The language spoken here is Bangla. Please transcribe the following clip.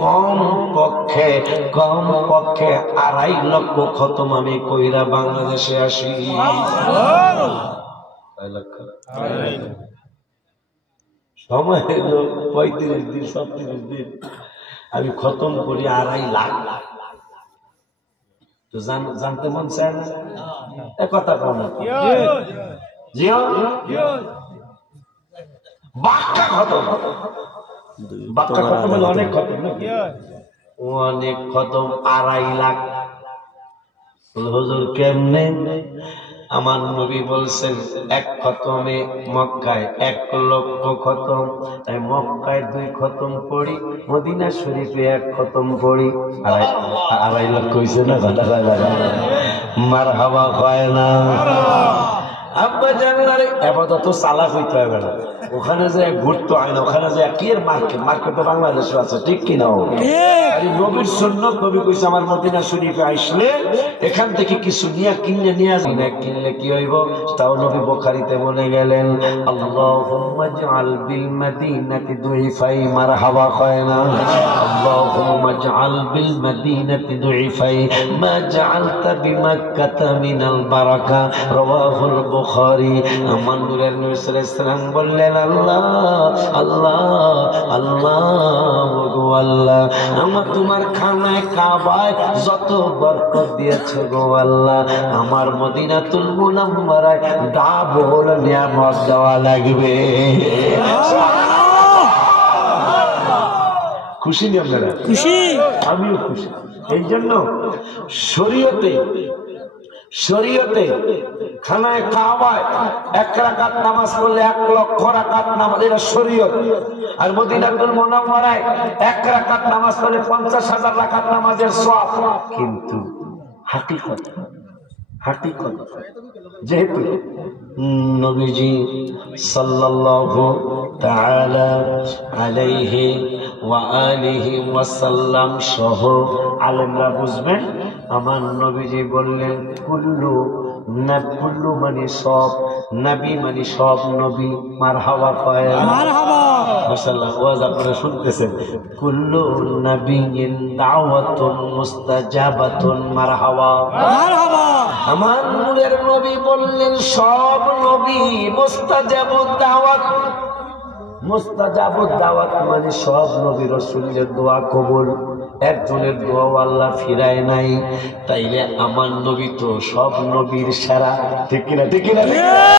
কম পক্ষে 2.5 লক্ষ খতম আমি কইরা বাংলাদেশে আসি। সময় হলো 35 দিন 36 দিন, আমি খতম করি 2.5 লাখ। তো জানতে মন চায় না কথা কম বাক্কা খতম, বাক্কা খতম হলে অনেক খতম নাকি? অনেক খতম 2.5 লাখ। হুজুর কেমনে? আমার নবী বলছেন এক খতমে মক্কায় 1 লক্ষ খতম, তাই মক্কায় 2 খতম পড়ি, মদিনা শরীফে 1 খতম পড়ি, 2.5 লক্ষ হইছে না? মারহাবা কয় না? আব্বা জানারে আপাতত চালাক হইতে হবে না, ওখানে যে ঘুরতে হয় না, ওখানে যে কি এর মার্কেটে বাংলাদেশে আছে, ঠিক কিনা? নবীর সুন্নাত, নবী কইছে আমার মদিনা শরীফে আইসলে এখান থেকে কিছু কিনে নিয়ে আসি না, কিনলে কি হইব? তাও নবী বুখারীতে বলে গেলেন আল্লাহুম্মা জাআল বিল মাদিনাতি দুইফাই, মারহাবা কয় না? আল্লাহুম্মা জাআল বিল মাদিনাতি দুইফাই মা জাআলতা বিমাক্কাতা মিনাল বারাকা, রাওয়াহুল বুখারী। আমার নূরের নবী সাল্লাল্লাহু আলাইহি ওয়াসাল্লাম বললেন আল্লাহ আল্লাহ আল্লাহ গো আল্লাহ, আমার তোমার খানায় কাবায় যত বরকত দিয়েছে গো আল্লাহ, আমার মদিনাতুল মুনাওয়ারায় ডাবল নিয়ামত দেওয়া লাগবে। খুশি নি আপনারা? খুশি, আমিও খুশি। এই জন্য শরীয়তে খানায় কাবায় 1 রাকাত নামাজ পড়লে 1 লক্ষ রাকাত নামাজ, এটা শরীয়ত। আর মদিনাতুল মুনাওয়ারায় 1 রাকাত নামাজ পড়লে 50,000 রাকাত নামাজের সওয়াব। কিন্তু হাকিকত যেহেতু নবীজি সাল্লাল্লাহু তাআলা আলাইহি ওয়া আলিহি ওয়াসাল্লাম সহ আলেমরা বুঝবেন, আমার নবীজি বললেন কুল্লু মানে সব নবী, মানে সব নবী। মারহাবা কয় মারহাবা, মাশাআল্লাহ। ওয়াজ আপনারা শুনতেছেন। কুল্লু নবিয়্যিন দাওয়াতুন মুস্তাজাবাতুন, মারহাবা মারহাবা। আমার নূরের নবী বললেন সব নবী মুস্তাজাবুদ দাওয়াত। মুস্তাজাবুদ দাওয়াত মানে সব নবী রাসূলের দোয়া কবুল, একজনের দোয়া আল্লাহ ফিরায় নাই। তাইলে আমার নবী তো সব নবীর সেরা, ঠিক কিনা? ঠিক কিনা?